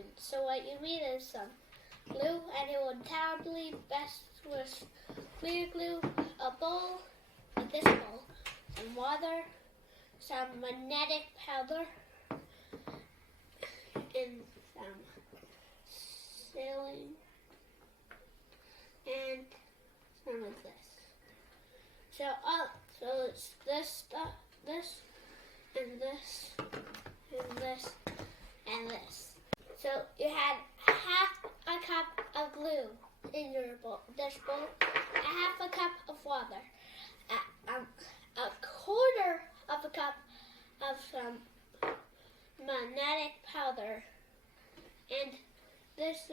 teaspoons. So what you need is some glue, and it would probably best with clear glue, a bowl, like this bowl, some water, some magnetic powder, and some sealing, and some of this. So it's this stuff, this, and this, and this, and this. So you had half a cup of glue in your bowl, this bowl, half a cup of water, a quarter of a cup of some magnetic powder, and this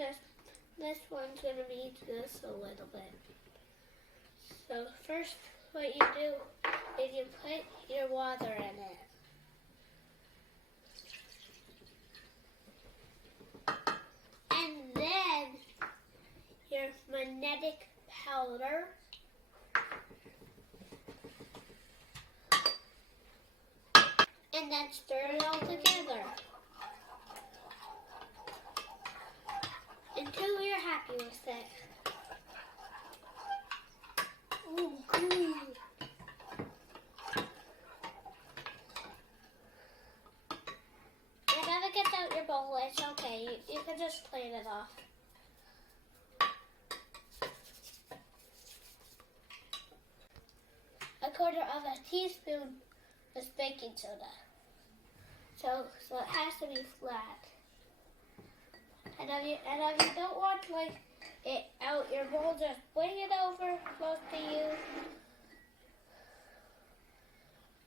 one's going to need this a little bit. So first what you do is you put your water in it. And then your magnetic powder. And then stir it all together until you're happy with it. Oh, good. If it ever gets out your bowl, it's okay. You can just clean it off. A quarter of a teaspoon is baking soda. So it has to be flat. And if you don't want it out your bowl, just bring it over close to you.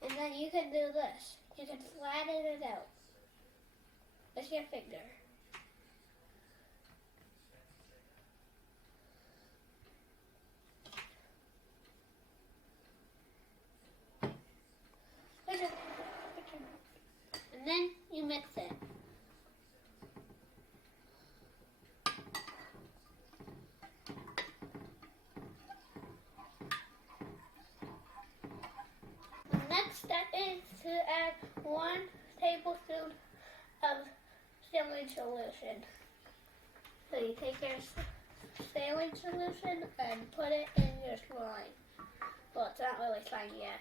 And then you can do this. You can flatten it out with your finger. And then you mix it. The next step is to add 1 tablespoon of saline solution. So you take your saline solution and put it in your slime. Well, it's not really slime yet.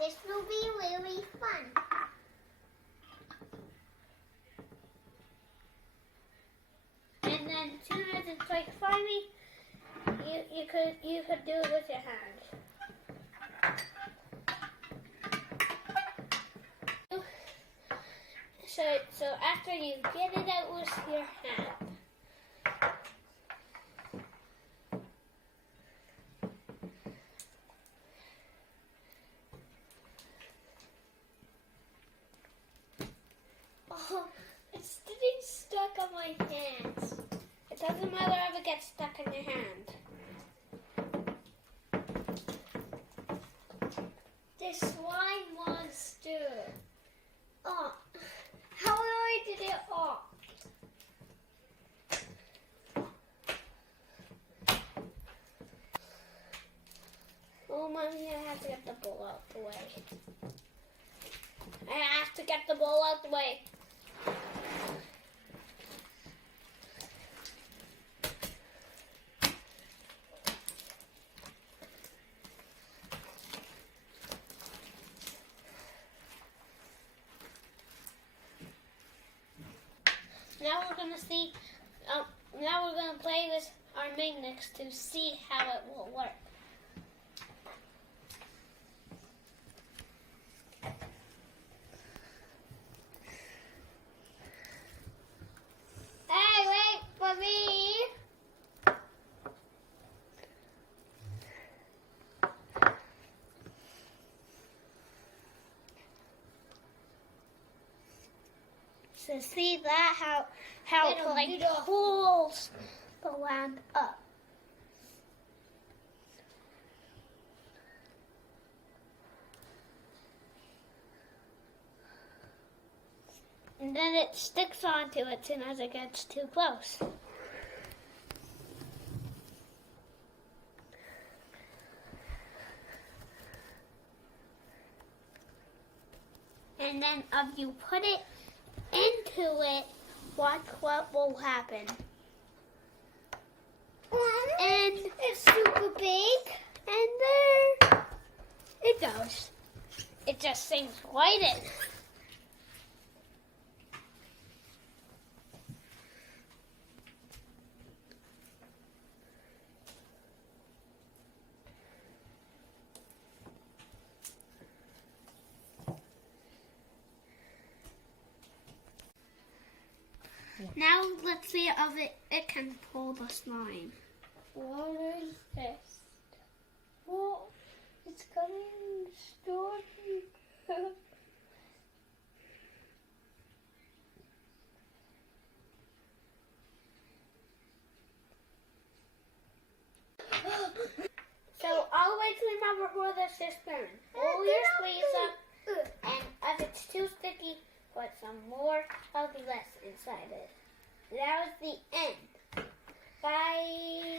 This will be really fun. And then as soon as it's like slimy, you could do it with your hand. So after you get it out with your hand, it's getting stuck on my hands. It doesn't matter if it gets stuck in your hand. This slime monster. Oh, how do I did it off? Oh, Mommy, I have to get the bowl out the way. I have to get the bowl out the way. Now we're gonna see. Now we're gonna play with our magnets to see how it will work. Hey, wait for me. So see that how it like pulls the land up. And then it sticks onto it as soon as it gets too close. and then if you put it into it, watch what will happen. And It's super big. And there it goes. It just sinks right in. Now let's see if it can pull the slime. What is this? What? It's coming stored. So always remember where this is spoon. Pull your sleeves up, and if it's too sticky, put some more healthy less inside it. That was the end. Bye.